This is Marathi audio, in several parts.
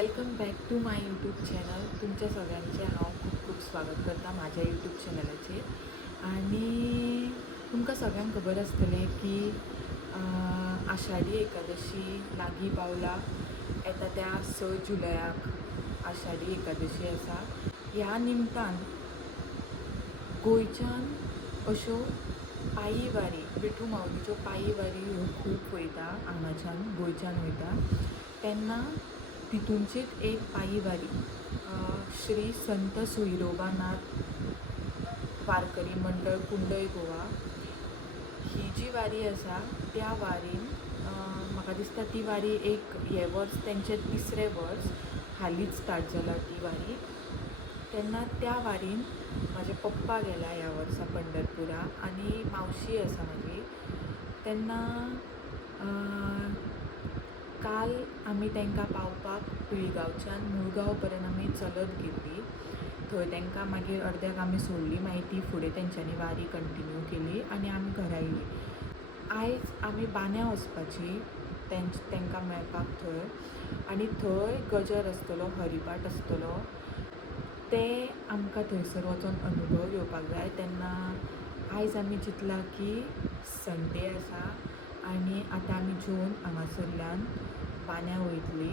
Welcome back to my YouTube channel तुमच्या सगळ्यांचे हांव खूप खूप स्वागत करता म्हाज्या यूट्यूब चॅनलाचेर आनी तुमकां सगळ्यांक खबर आसतलें की आषाढी एकादशी लागीं पावला. येता त्या स जुलयाक आषाढी एकादशी आसा ह्या निमतान गोंयच्यान अश्यो पायी वारी विठू माऊलीच्यो पायी वारी ह्यो खूब वयता हांगाच्यान गोंयच्यान वयता. तेन्ना तितूंचीच एक पायीवारी श्री संत सुहिरोबानाथ वारकरी मंडळ कुंडय गोवा. ही जी वारी आसा त्या वारीन म्हाका दिसता ती वारी एक हे वर्स तेंचें तिसरें वर्स हालींच स्टार्ट जाला ती वारी. तेन्ना त्या वारीन म्हाजे पप्पा गेला ह्या वर्सा पंढरपुरा आनी मावशी आसा म्हाजी तेन्ना काल आमी तांकां पावपाक पिळगांवच्यान मुळगांव पर्यंत आमी चलत गेल्लीं थंय तांकां मागीर अर्द्याक आमी सोडली मागीर ती फुडें तेंच्यांनी वारी कंटिन्यू केली आनी आमी घरा येयलीं आयज आमी बांद्या वचपाची तेंच तांकां मेळपाक थंय आनी थंय गजर आसतलो हरिपाट आसतलो ते आमकां थंयसर वचोन अनुभव घेवपाक जाय. तेन्ना आयज आमी चिंतलां की संडे आसा आनी आतां आमी जेवन हांगासरल्यान बांद्या वयतली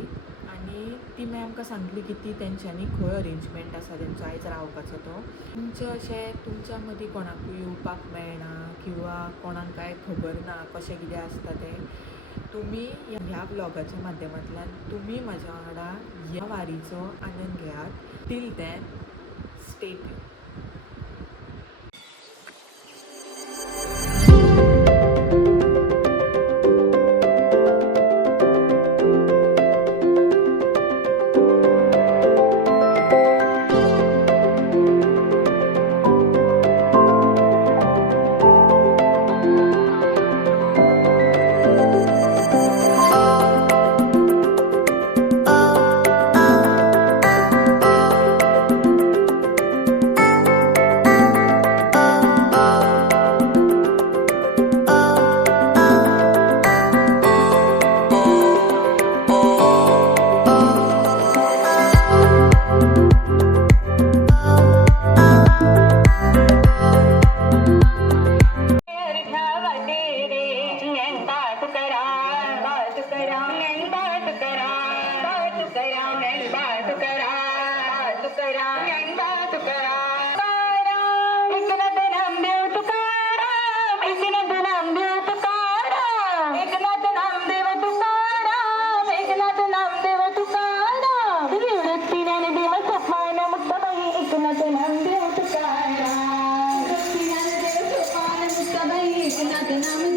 आनी ती मागीर आमकां सांगली की ती तेंच्यांनी खंय अरेंजमेंट आसा तेंचो आयज रावपाचो तो तुमचें अशें तुमच्या मदीं कोणाकूय येवपाक मेळना किंवा कोणाक कांय खबर ना कशें कितें आसता तें तुमी ह्या ब्लॉगाच्या माध्यमांतल्यान तुमी म्हज्या वांगडा ह्या वारीचो आनंद घेयात till then state Another number.